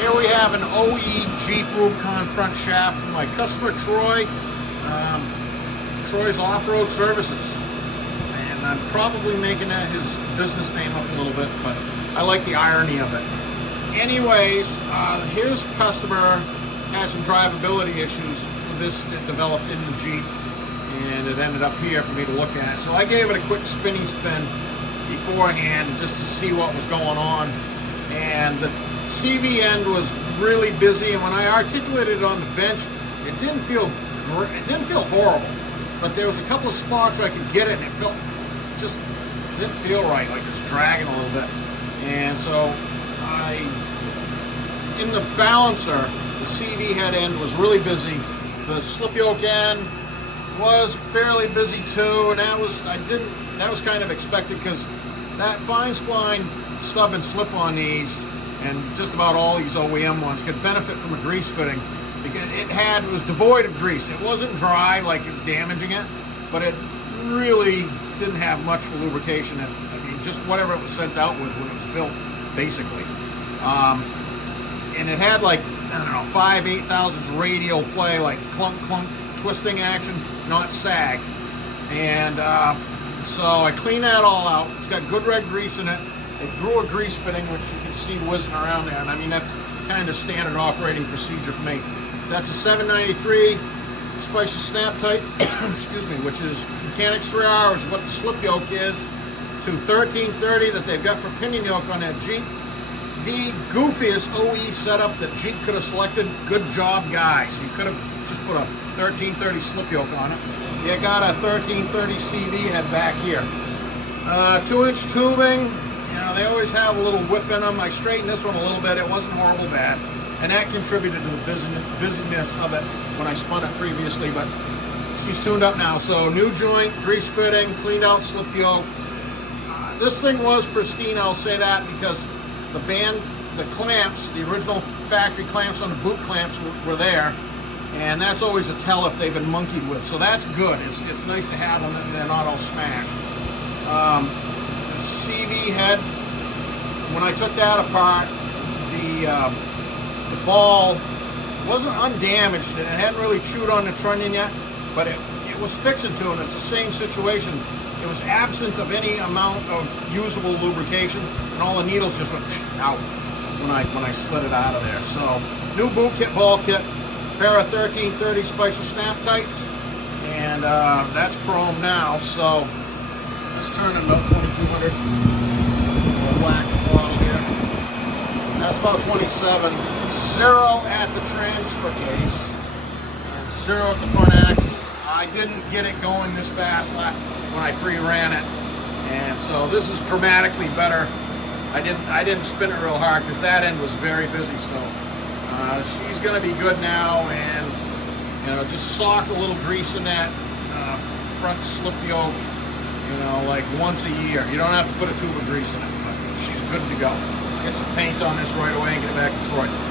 Here we have an OE Jeep Rubicon front shaft from my customer Troy. Troy's Off-Road Services. And I'm probably making that his business name up a little bit, but I like the irony of it. Anyways, his customer has some drivability issues with this that developed in the Jeep, and it ended up here for me to look at. So I gave it a quick spinny spin beforehand just to see what was going on. And the CV end was really busy, and when I articulated it on the bench, it didn't feel horrible, but there was a couple of spots where I could get it, and it felt just didn't feel right, like it's dragging a little bit. And so in the balancer, the CV head end was really busy. The slip yoke end was fairly busy too, and that was kind of expected, because that fine spline stub and slip on these, and just about all these OEM ones, could benefit from a grease fitting, because it was devoid of grease. It wasn't dry like it was damaging it, but it really didn't have much for lubrication. I mean, just whatever it was sent out with when it was built, basically. And it had, like, I don't know, 5/8 thousandths radial play, like clunk clunk twisting action, not sag. And so I cleaned that all out. It's got good red grease in it. It grew a grease fitting, which you can see whizzing around there. And I mean, that's kind of standard operating procedure for me. That's a 793 Spicer Snap Tight, excuse me, which is Mechanics 3R, which is what the slip yoke is, to 1330 that they've got for pinion yoke on that Jeep. The goofiest OE setup that Jeep could have selected. Good job, guys. You could have just put a 1330 slip yoke on it. You got a 1330 CV head back here. 2-inch tubing. You know, they always have a little whip in them. I straightened this one a little bit. It wasn't horrible bad. And that contributed to the busyness of it when I spun it previously, but she's tuned up now. So new joint, grease fitting, cleaned out slip yoke. This thing was pristine, I'll say that, because the clamps, the original factory clamps on the boot clamps were there, and that's always a tell if they've been monkeyed with. So that's good. It's nice to have them and they're not all smashed. The CV head, when I took that apart, the ball wasn't undamaged, and it hadn't really chewed on the trunnion yet, but it was fixing to, and it's the same situation. It was absent of any amount of usable lubrication, and all the needles just went out when I slid it out of there. So new boot kit, ball kit, pair of 1330 Spicer Snap Tights, and that's chrome now. So let's turn it about 2200. Black bottle here. That's about 27. 0 at the transfer case, and 0 at the front axle. I didn't get it going this fast when I pre-ran it, and so this is dramatically better. I didn't spin it real hard because that end was very busy. So she's going to be good now, and you know, just sock a little grease in that front slip yoke, you know, like once a year. You don't have to put a tube of grease in it, but she's good to go. Get some paint on this right away and get it back to Troy.